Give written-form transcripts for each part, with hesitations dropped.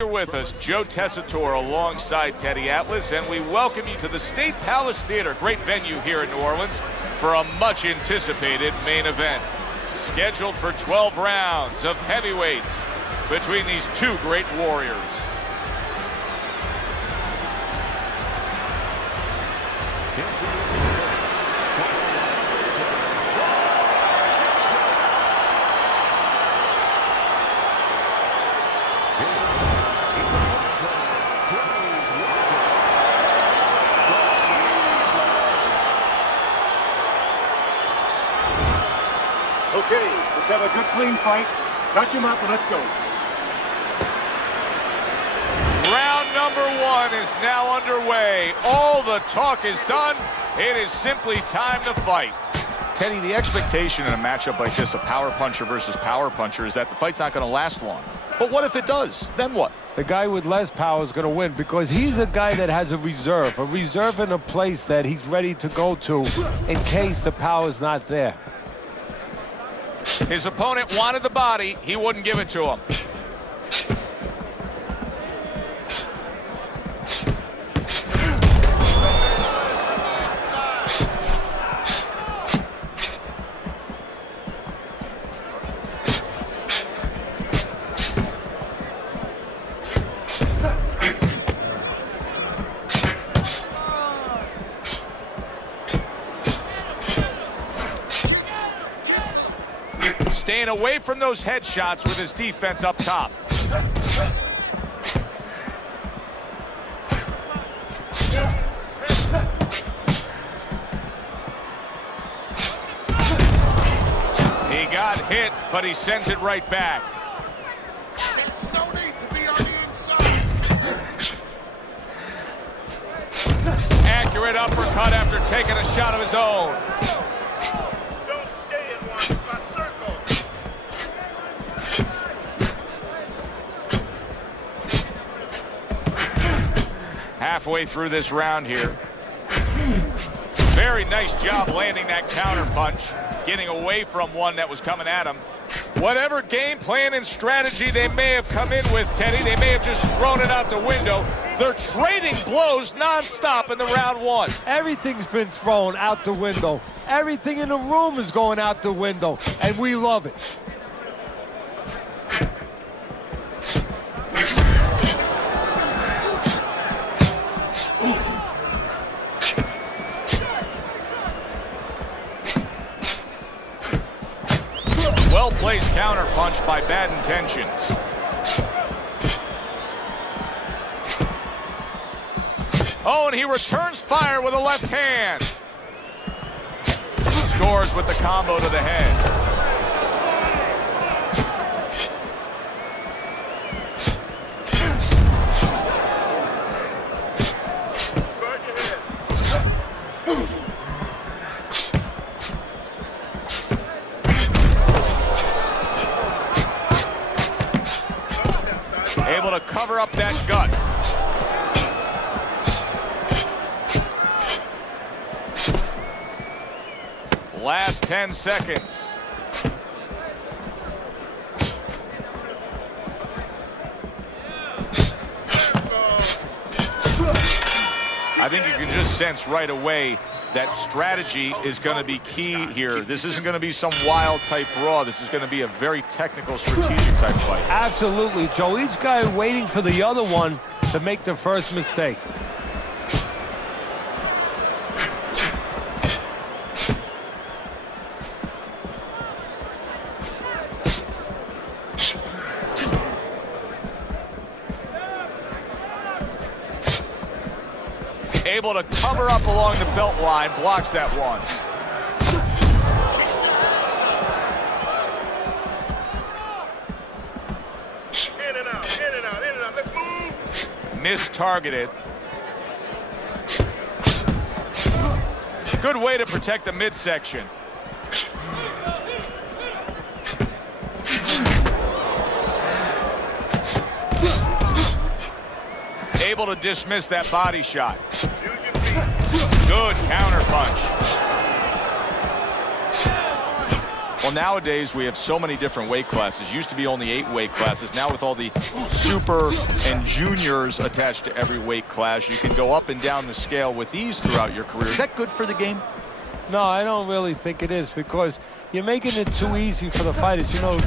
Here with us, Joe Tessitore alongside Teddy Atlas, and we welcome you to the State Palace Theater, great venue here in New Orleans, for a much-anticipated main event. Scheduled for 12 rounds of heavyweights between these two great warriors. Okay, let's have a good clean fight. Touch him up and let's go. Round number one is now underway. All the talk is done. It is simply time to fight. Teddy, the expectation in a matchup like this, a power puncher versus power puncher, is that the fight's not going to last long. But what if it does? Then what? The guy with less power is going to win because he's a guy that has a reserve in a place that he's ready to go to in case the power's not there. His opponent wanted the body. He wouldn't give it to him. Staying away from those headshots with his defense up top. He got hit, but he sends it right back. There's no need to be on the inside. Accurate uppercut after taking a shot of his own. Don't stay in one spot, circle. Halfway through this round here. Very nice job landing that counter punch, getting away from one that was coming at him. Whatever game plan and strategy they may have come in with, Teddy, they may have just thrown it out the window. They're trading blows nonstop in the round one. Everything's been thrown out the window. Everything in the room is going out the window, and we love it. Well-placed counter punch by Bad Intentions. Oh, and he returns fire with a left hand. Scores with the combo to the head. Able to cover up that gut. Last 10 seconds. I think you can just sense right away that strategy is going to be key here. This isn't going to be some wild type brawl. This is going to be a very technical, strategic type fight. Absolutely, Joe. Each guy waiting for the other one to make the first mistake. Able to cover up along the belt line, blocks that one. In and out, in and out, in and out. Let's move. Mistargeted. Good way to protect the midsection. Able to dismiss that body shot. Good counter punch. Well, nowadays we have so many different weight classes. Used to be only 8 weight classes. Now with all the super and juniors attached to every weight class, you can go up and down the scale with ease throughout your career. Is that good for the game? No, I don't really think it is, because you're making it too easy for the fighters. You know,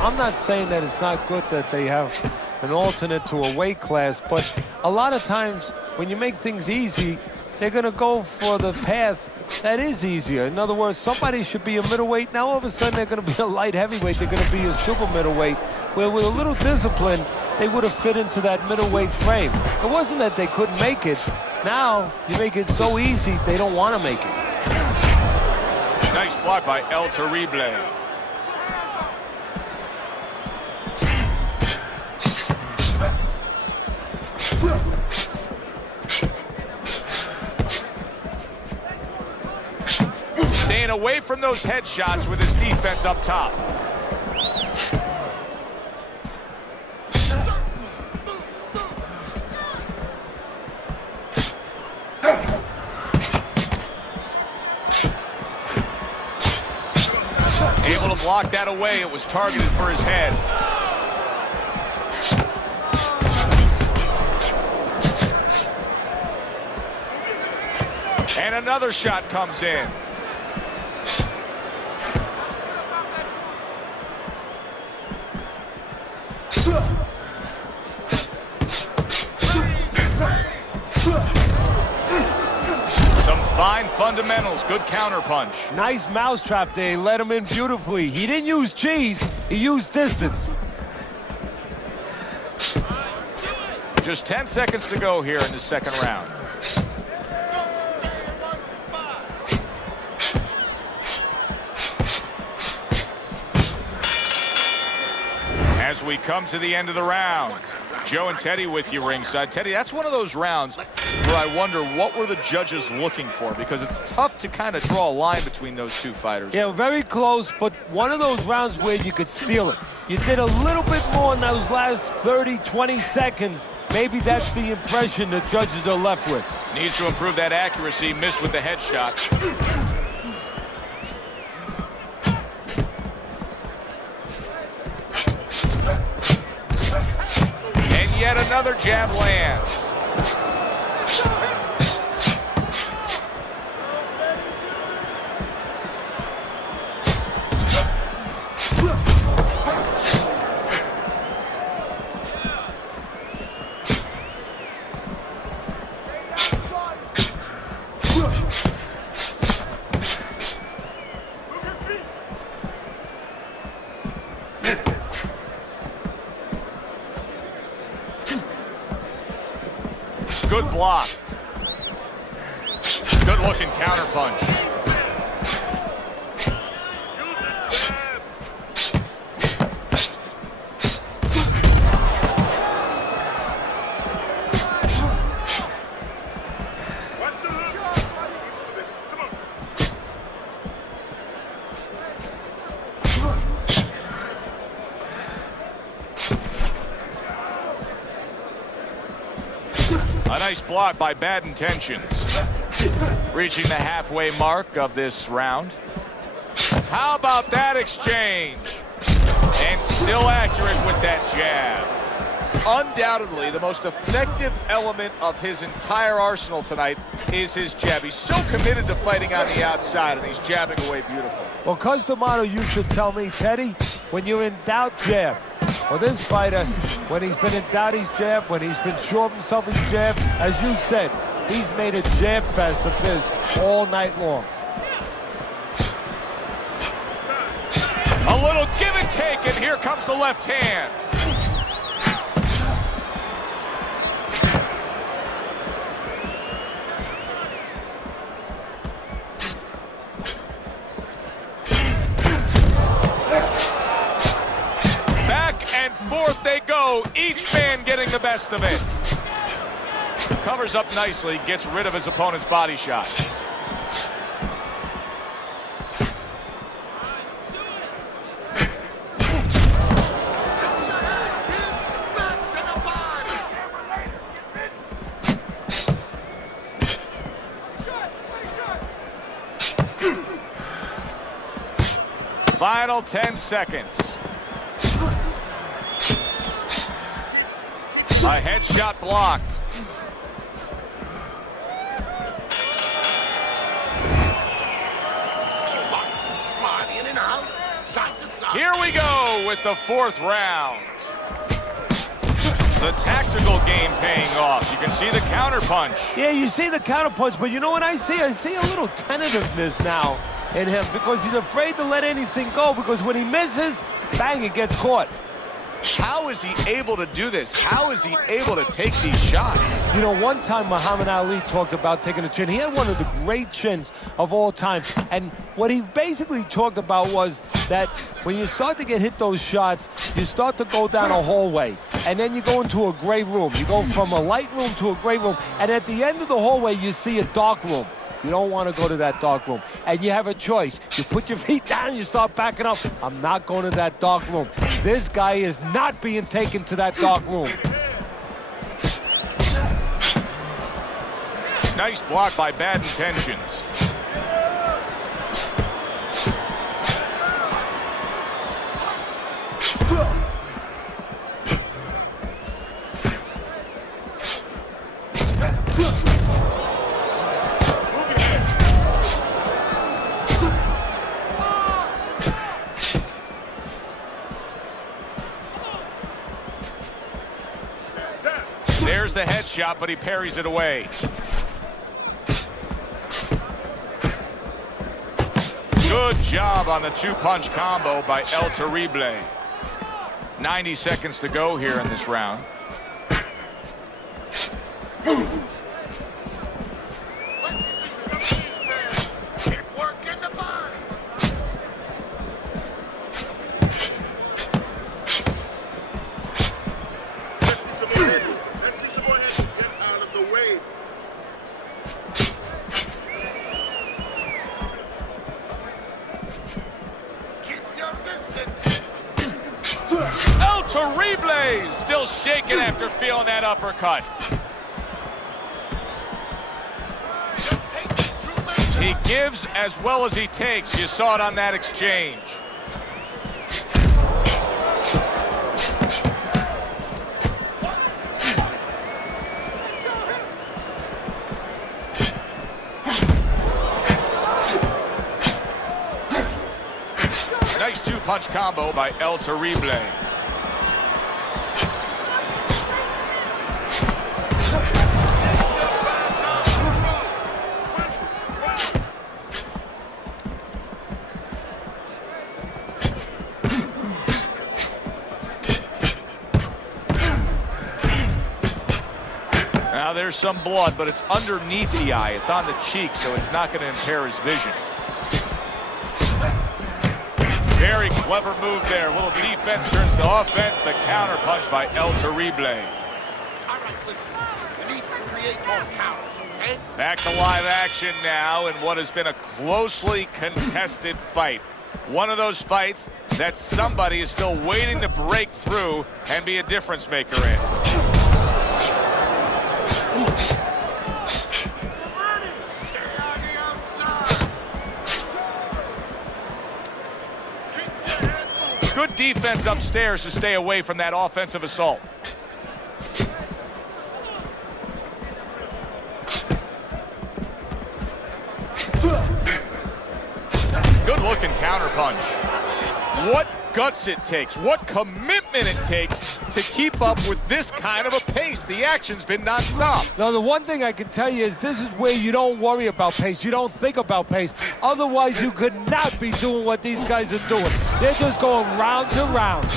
I'm not saying that it's not good that they have an alternate to a weight class, but a lot of times when you make things easy, they're going to go for the path that is easier. In other words, somebody should be a middleweight. Now all of a sudden they're going to be a light heavyweight. They're going to be a super middleweight, where with a little discipline, they would have fit into that middleweight frame. It wasn't that they couldn't make it. Now you make it so easy, they don't want to make it. Nice block by El Terrible. Staying away from those headshots with his defense up top. Able to block that away. It was targeted for his head. And another shot comes in. Some fine fundamentals, good counterpunch. Nice mousetrap there. He let him in beautifully. He didn't use cheese, he used distance. Just 10 seconds to go here in the second round. As we come to the end of the round, Joe and Teddy with you ringside. Teddy, that's one of those rounds where I wonder what were the judges looking for, because it's tough to kind of draw a line between those two fighters. Yeah, very close, but one of those rounds where you could steal it. You did a little bit more in those last 30, 20 seconds. Maybe that's the impression the judges are left with. Needs to improve that accuracy. Missed with the headshot. And yet another jab lands. Good block. Good looking counterpunch. A nice block by Bad Intentions. Reaching the halfway mark of this round. How about that exchange? And still accurate with that jab. Undoubtedly, the most effective element of his entire arsenal tonight is his jab. He's so committed to fighting on the outside, and he's jabbing away beautiful. Well, Customato, you should tell me, Teddy, when you're in doubt, jab. Well, this fighter, when he's been in doubt, he's jabbed. When he's been sure of himself, he's jabbed. As you said, he's made a jab fest of this all night long. A little give and take, and here comes the left hand. And forth they go, each man getting the best of it. Covers up nicely, gets rid of his opponent's body shot. Final 10 seconds. A headshot blocked. In and out, side to side. Here we go with the 4th round. The tactical game paying off. You can see the counterpunch. Yeah, you see the counterpunch, but you know what I see? I see a little tentativeness now in him because he's afraid to let anything go because when he misses, bang, it gets caught. How is he able to do this? How is he able to take these shots? You know, one time Muhammad Ali talked about taking a chin. He had one of the great chins of all time. And what he basically talked about was that when you start to get hit those shots, you start to go down a hallway. And then you go into a gray room. You go from a light room to a gray room. And at the end of the hallway, you see a dark room. You don't want to go to that dark room. And you have a choice. You put your feet down and you start backing up. I'm not going to that dark room. This guy is not being taken to that dark room. Nice block by Bad Intentions. There's the headshot, but he parries it away. Good job on the 2-punch combo by El Terrible. 90 seconds to go here in this round. Keep working the body. Let's see some more hits. Get out of the way. Keep your distance. El Terrible still shaking after feeling that uppercut. He gives as well as he takes. You saw it on that exchange. Nice 2-punch combo by El Terrible. Now there's some blood, but it's underneath the eye. It's on the cheek, so it's not going to impair his vision. Very clever move there. A little defense turns to offense. The counter punch by El Terrible. All right, listen. You need to create more counters, okay? Back to live action now in what has been a closely contested fight. One of those fights that somebody is still waiting to break through and be a difference maker in. Stay on the outside. Keep your head moving. Good defense upstairs to stay away from that offensive assault. Good looking counterpunch. What guts it takes, what commitment it takes to keep up with this kind of a pace. The action's been nonstop. Now, the one thing I can tell you is this is where you don't worry about pace. You don't think about pace. Otherwise, you could not be doing what these guys are doing. They're just going round to round.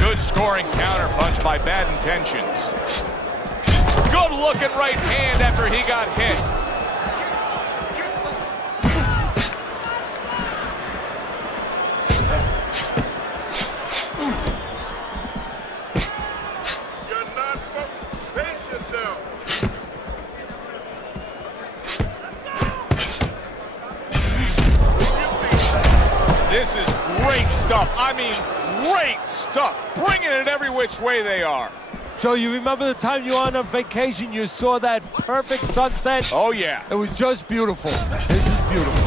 Good scoring counterpunch by Bad Intentions. Good looking right hand after he got hit. You're not focused. Pace yourself. This is great stuff. I mean, great stuff. Bringing it every which way they are. Joe, you remember the time you were on a vacation, you saw that perfect sunset? Oh, yeah. It was just beautiful. This is beautiful.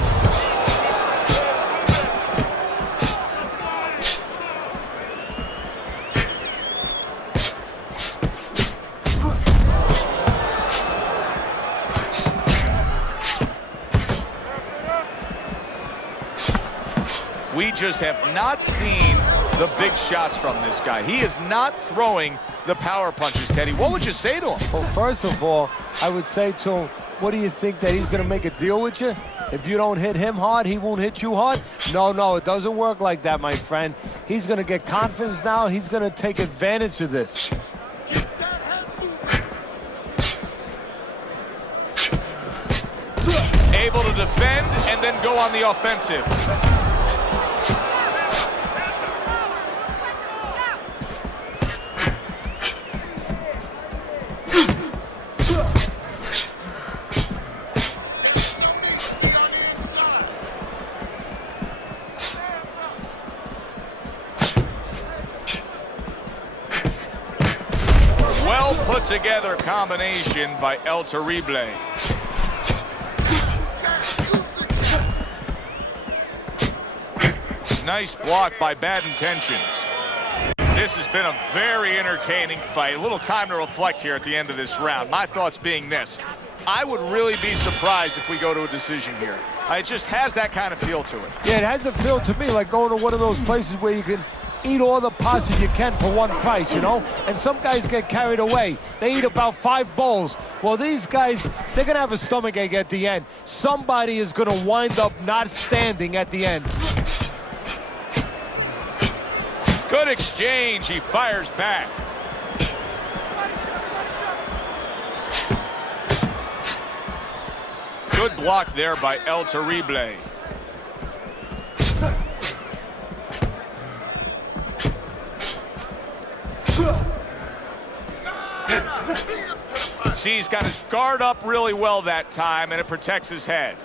We just have not seen the big shots from this guy. He is not throwing the power punches, Teddy. What would you say to him? Well, first of all, I would say to him, what do you think, that he's going to make a deal with you? If you don't hit him hard, he won't hit you hard? No, it doesn't work like that, my friend. He's going to get confidence now. He's going to take advantage of this. Able to defend and then go on the offensive. Well put together combination by El Terrible. Nice block by Bad Intentions. This has been a very entertaining fight. A little time to reflect here at the end of this round. My thoughts being this: I would really be surprised if we go to a decision here. It just has that kind of feel to it. Yeah, it has a feel to me like going to one of those places where you can eat all the pasta you can for one price, you know? And some guys get carried away. They eat about 5 bowls. Well, these guys, they're going to have a stomachache at the end. Somebody is going to wind up not standing at the end. Good exchange. He fires back. Good block there by El Terrible. See, he's got his guard up really well that time, and it protects his head.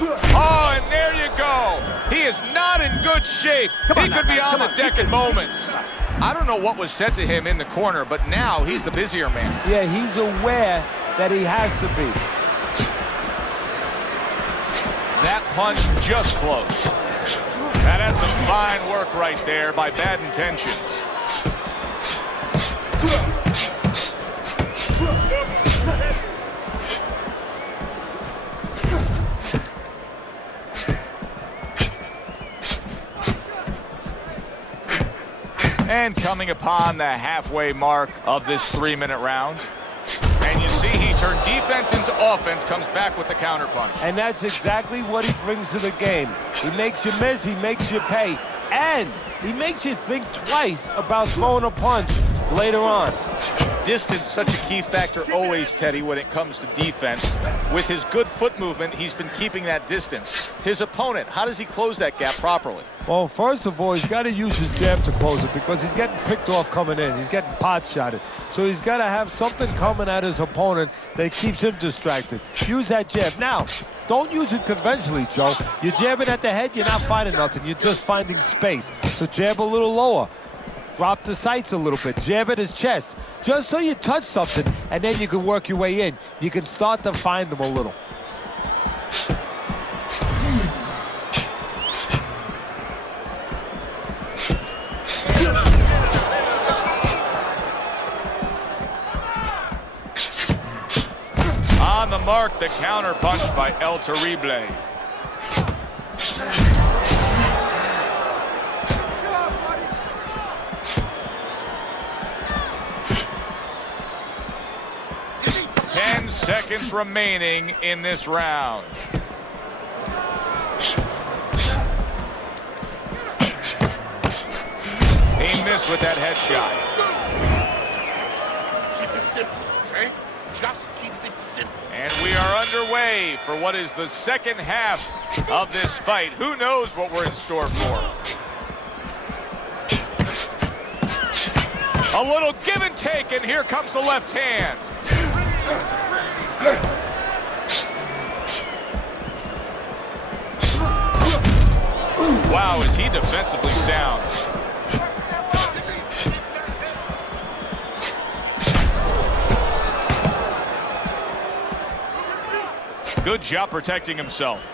Oh, and there you go. He is not in good shape. He could be on the deck in moments. I don't know what was said to him in the corner, but now he's the busier man. Yeah, he's aware that he has to be. That punch just close. That has some fine work right there by Bad Intentions. And coming upon the halfway mark of this 3-minute round. And you see he turned defense into offense, comes back with the counterpunch. And that's exactly what he brings to the game. He makes you miss, he makes you pay, and he makes you think twice about throwing a punch later on. Distance such a key factor always, Teddy, when it comes to defense. With his good foot movement, he's been keeping that distance. His opponent, how does he close that gap properly? Well, first of all, he's got to use his jab to close it because he's getting picked off coming in. He's getting pot-shotted. So he's got to have something coming at his opponent that keeps him distracted. Use that jab. Now, don't use it conventionally, Joe. You're jabbing at the head, you're not finding nothing. You're just finding space. So jab a little lower. Drop the sights a little bit. Jab at his chest. Just so you touch something, and then you can work your way in. You can start to find them a little. On the mark, the counter punch by El Terrible. Seconds remaining in this round. He missed with that headshot. Keep it simple, okay? Just keep it simple. And we are underway for what is the second half of this fight. Who knows what we're in store for? A little give and take, and here comes the left hand. Wow, is he defensively sound. Good job protecting himself.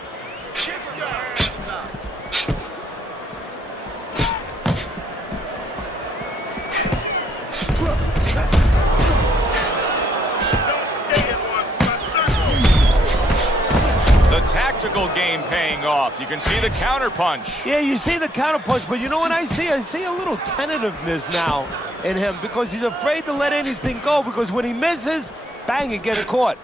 The tactical game paying off. You can see the counter punch. Yeah, you see the counter punch, but you know what I see? I see a little tentativeness now in him because he's afraid to let anything go because when he misses, bang, it gets caught.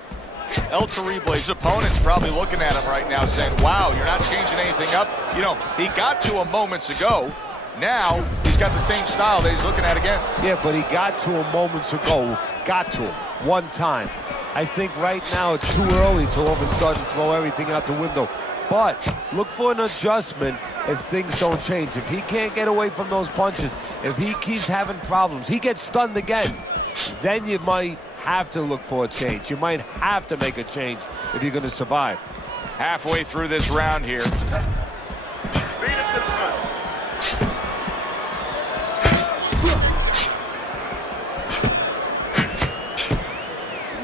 El Terrible, his opponent's probably looking at him right now saying, wow, you're not changing anything up. You know, he got to him moments ago. Now, he's got the same style that he's looking at again. Yeah, but he got to him moments ago. Got to him one time. I think right now it's too early to all of a sudden throw everything out the window. But look for an adjustment if things don't change. If he can't get away from those punches, if he keeps having problems, he gets stunned again, then you might have to look for a change. You might have to make a change if you're going to survive. Halfway through this round here.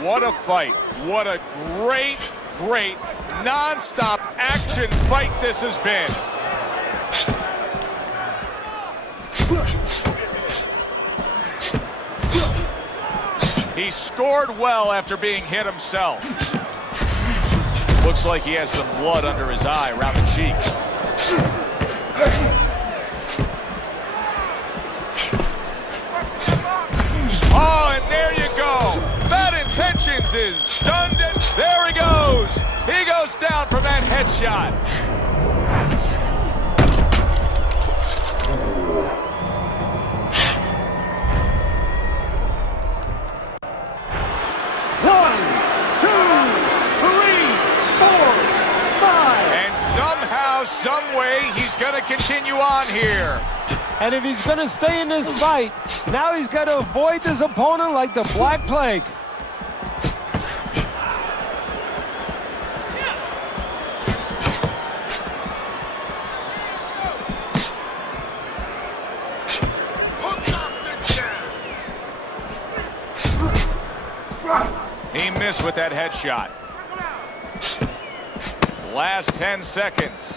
What a fight. What a great, great, non-stop action fight this has been. He scored well after being hit himself. Looks like he has some blood under his eye, around the cheek. Oh, and there you go. Bad Intentions is stunned, and there he goes. He goes down from that headshot. One, two, three, four, five. And somehow, some way, he's going to continue on here. And if he's going to stay in this fight, now he's got to avoid his opponent like the Black Plague. He missed with that headshot. Last 10 seconds.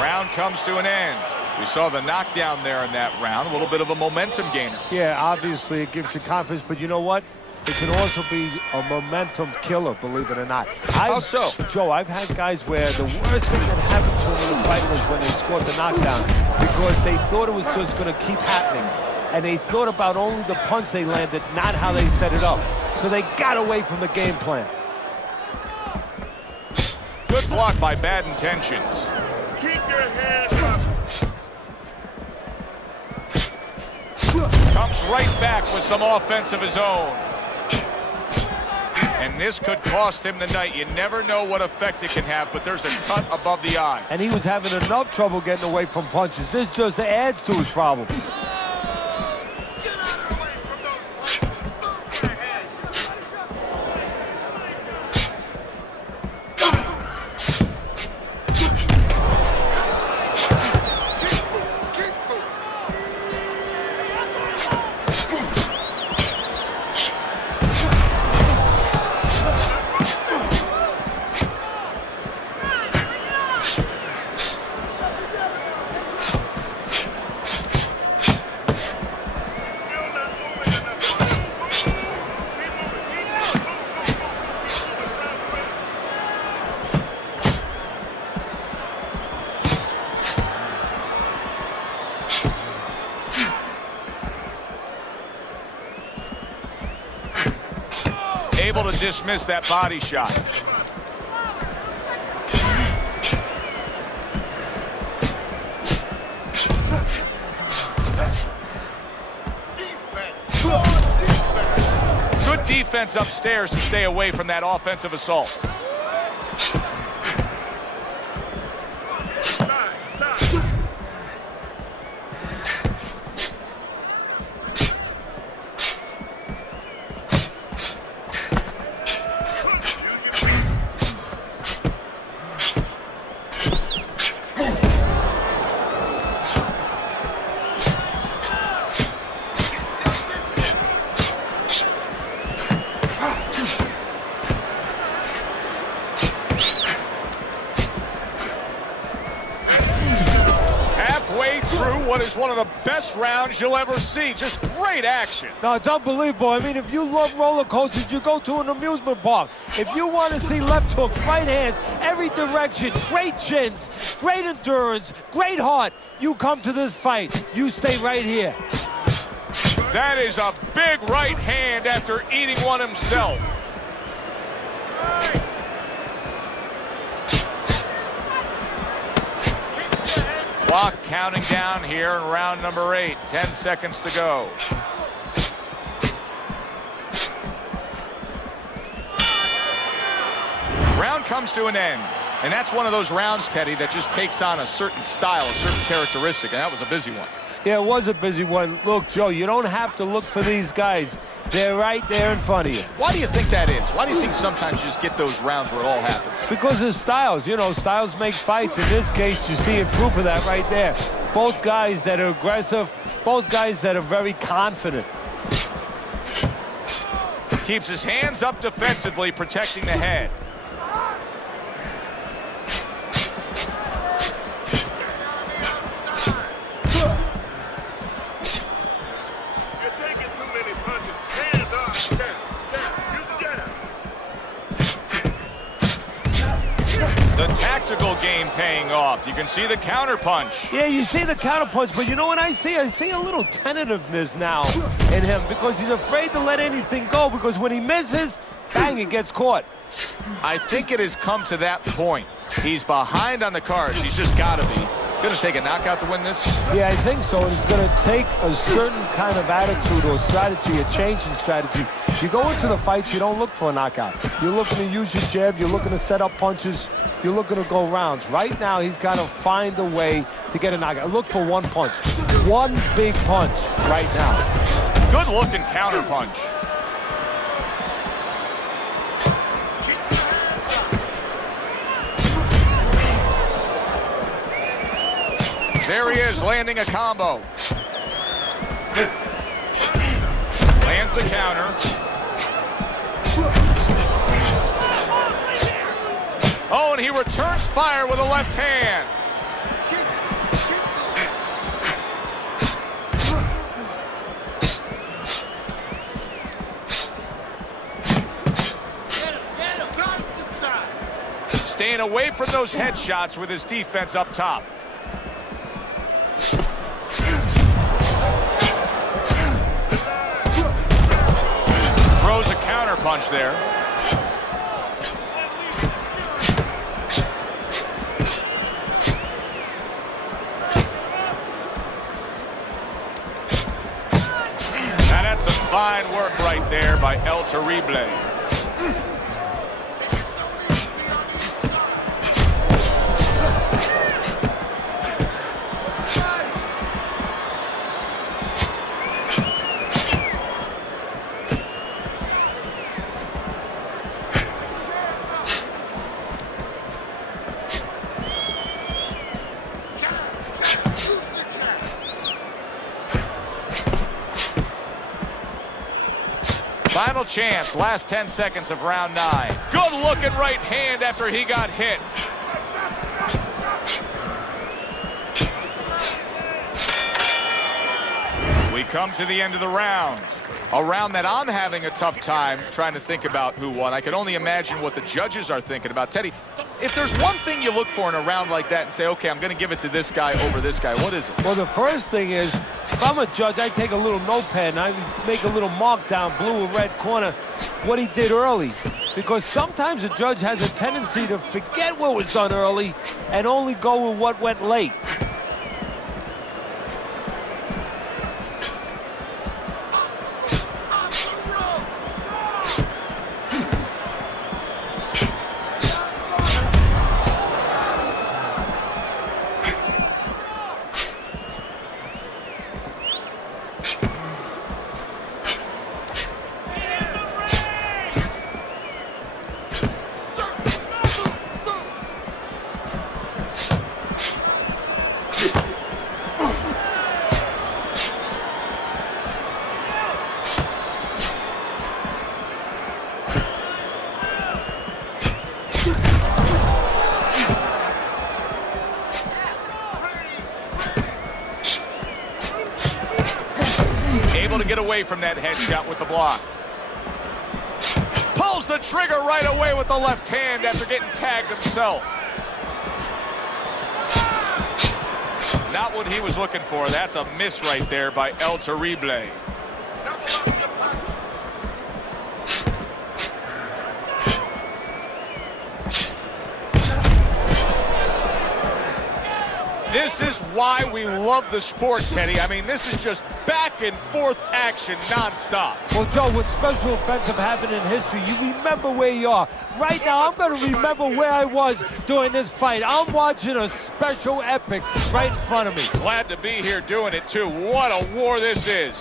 Round comes to an end. We saw the knockdown there in that round. A little bit of a momentum gainer. Yeah, obviously it gives you confidence, but you know what? It can also be a momentum killer, believe it or not. How so? Joe, I've had guys where the worst thing that happened to them in the fight was when they scored the knockdown because they thought it was just going to keep happening. And they thought about only the punch they landed, not how they set it up. So they got away from the game plan. Good block by Bad Intentions. Keep your hands up. Comes right back with some offense of his own. And this could cost him the night. You never know what effect it can have, but there's a cut above the eye. And he was having enough trouble getting away from punches. This just adds to his problems. Able to dismiss that body shot. Good defense upstairs to stay away from that offensive assault. what is one of the best rounds you'll ever see. Just great action. No, it's unbelievable. I mean, if you love roller coasters, you go to an amusement park. If you want to see left hooks, right hands, every direction, great chins, great endurance, great heart, you come to this fight. You stay right here. That is a big right hand after eating one himself. Clock counting down here in round number 8. 10 seconds to go. Round comes to an end. And that's one of those rounds, Teddy, that just takes on a certain style, a certain characteristic. And that was a busy one. Yeah, it was a busy one. Look, Joe, you don't have to look for these guys. They're right there in front of you. Why do you think that is? Why do you think sometimes you just get those rounds where it all happens? Because of styles. You know, styles make fights. In this case, you see a proof of that right there. Both guys that are aggressive, both guys that are very confident. Keeps his hands up defensively, protecting the head. The tactical game paying off. You can see the counter punch. Yeah, you see the counter punch, but you know what I see? I see a little tentativeness now in him because he's afraid to let anything go because when he misses, bang, it gets caught. I think it has come to that point. He's behind on the cards. He's just got to be. Going to take a knockout to win this? Yeah, I think so. And it's going to take a certain kind of attitude or strategy, a change in strategy. You go into the fights, you don't look for a knockout. You're looking to use your jab. You're looking to set up punches. You're looking to go rounds. Right now, he's got to find a way to get a knockout. Look for one punch. One big punch right now. Good looking counter punch. There he is, landing a combo. Lands the counter. Oh, and he returns fire with a left hand. Staying away from those headshots with his defense up top. Throws a counter punch there. Now that's some fine work right there by El Terrible. Final chance, last 10 seconds of round 9. Good looking right hand after he got hit. We come to the end of the round. A round that I'm having a tough time trying to think about who won. I can only imagine what the judges are thinking about. Teddy, if there's one thing you look for in a round like that and say, okay, I'm going to give it to this guy over this guy, what is it? Well, the first thing is, if I'm a judge, I take a little notepad and I make a little mark down, blue or red corner, what he did early. Because sometimes a judge has a tendency to forget what was done early and only go with what went late. get away from that headshot with the block. Pulls the trigger right away with the left hand after getting tagged himself. Not what he was looking for. That's a miss right there by El Terrible. This is why we love the sport, Teddy. I mean, this is just back and forth action nonstop. Well, Joe, with special events have happened in history, you remember where you are. Right now, I'm going to remember where I was during this fight. I'm watching a special epic right in front of me. Glad to be here doing it, too. What a war this is.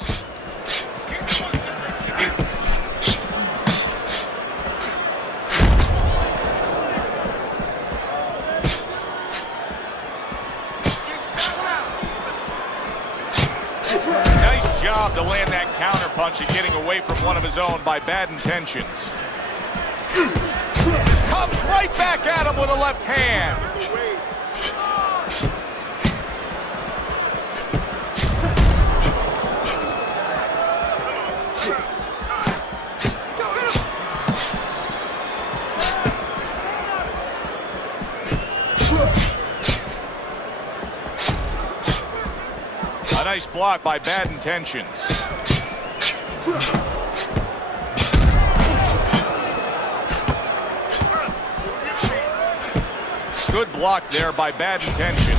Nice job to land that counter punch and getting away from one of his own by bad intentions. Comes right back at him with a left hand. A nice block by bad intentions. Good block there by bad intentions.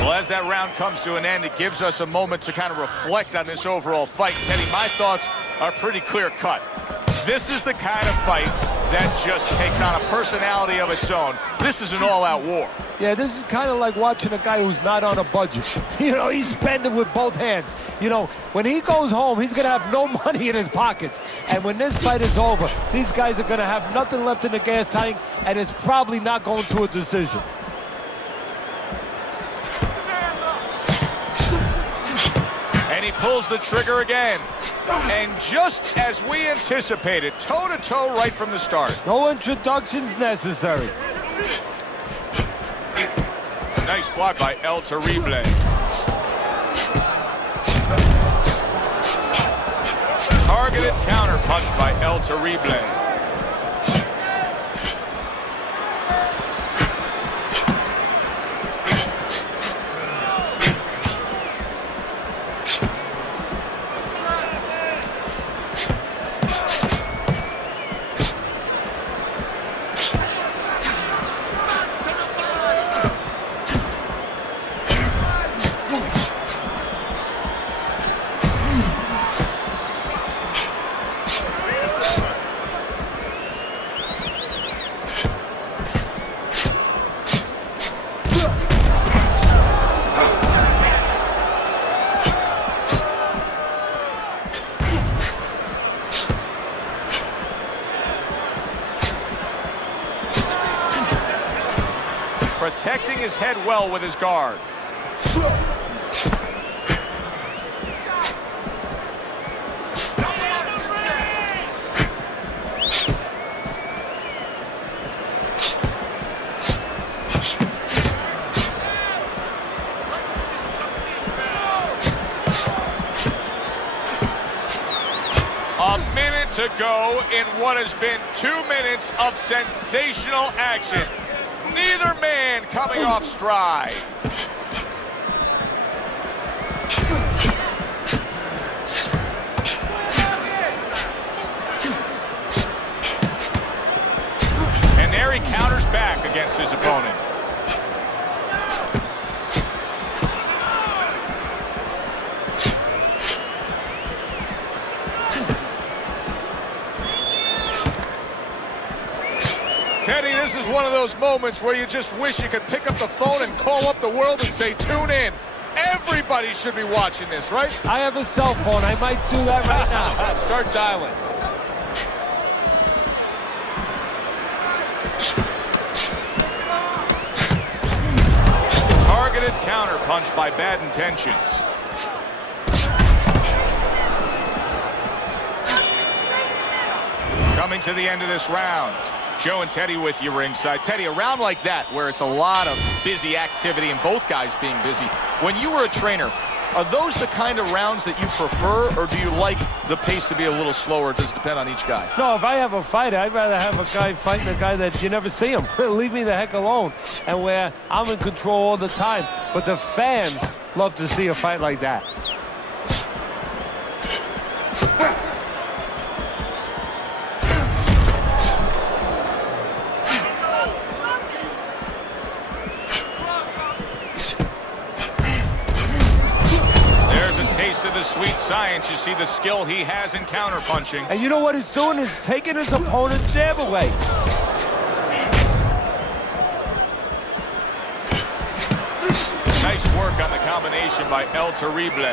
Well, as that round comes to an end, it gives us a moment to kind of reflect on this overall fight. Teddy, my thoughts are pretty clear-cut. This is the kind of fight that just takes on a personality of its own. This is an all-out war. Yeah, this is kind of like watching a guy who's not on a budget. You know, he's spending with both hands. You know, when he goes home, he's going to have no money in his pockets. And when this fight is over, these guys are going to have nothing left in the gas tank, and it's probably not going to a decision. And he pulls the trigger again. And just as we anticipated, toe-to-toe right from the start. No introductions necessary. Nice block by El Terrible. Targeted counter punch by El Terrible. Protecting his head well with his guard. A minute to go in what has been 2 minutes of sensational action. Neither man coming off stride. And there he counters back against his opponent. Teddy, this is one of those moments where you just wish you could pick up the phone and call up the world and say, tune in. Everybody should be watching this, right? I have a cell phone. I might do that right now. Start dialing. Targeted counter punch by bad intentions. Coming to the end of this round. Joe and Teddy with you ringside. Teddy, a round like that where it's a lot of busy activity and both guys being busy. When you were a trainer, are those the kind of rounds that you prefer, or do you like the pace to be a little slower? Does it depend on each guy? No, if I have a fight, I'd rather have a guy fighting a guy that you never see him. Leave me the heck alone. And where I'm in control all the time. But the fans love to see a fight like that. Taste of the sweet science. You see the skill he has in counterpunching. And you know what he's doing is taking his opponent's jab away. Nice work on the combination by El Terrible.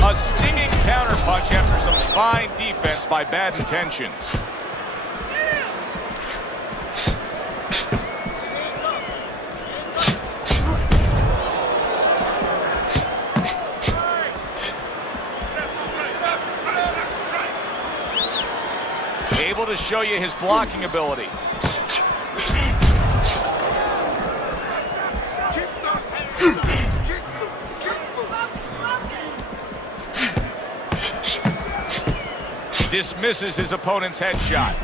A stinging counterpunch after some fine defense by Bad Intentions. Able to show you his blocking ability. Dismisses his opponent's headshot.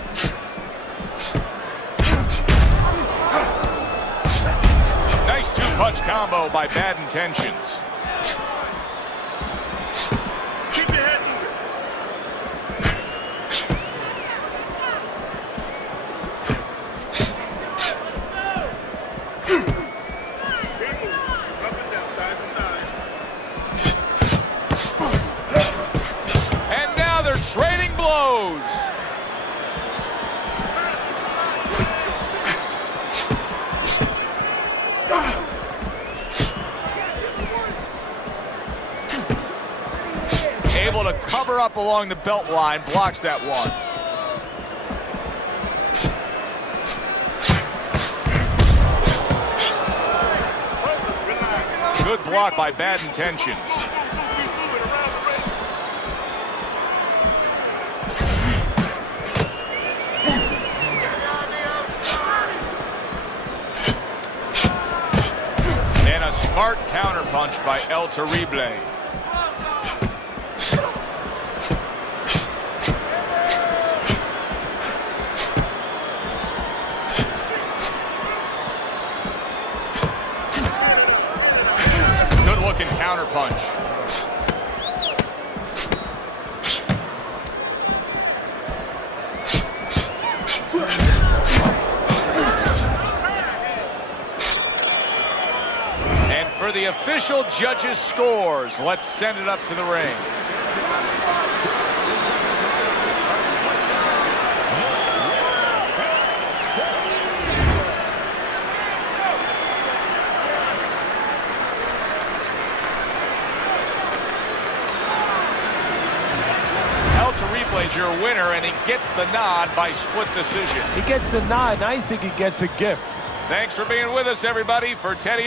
Nice two-punch combo by Bad Intentions. Trading blows. Able to cover up along the belt line, blocks that one. Good block by Bad Intentions. Smart counterpunch by El Terrible. Good looking counterpunch. For the official judges' scores, let's send it up to the ring. El Terrible is your winner, and he gets the nod by split decision. He gets the nod, and I think he gets a gift. Thanks for being with us, everybody. For Teddy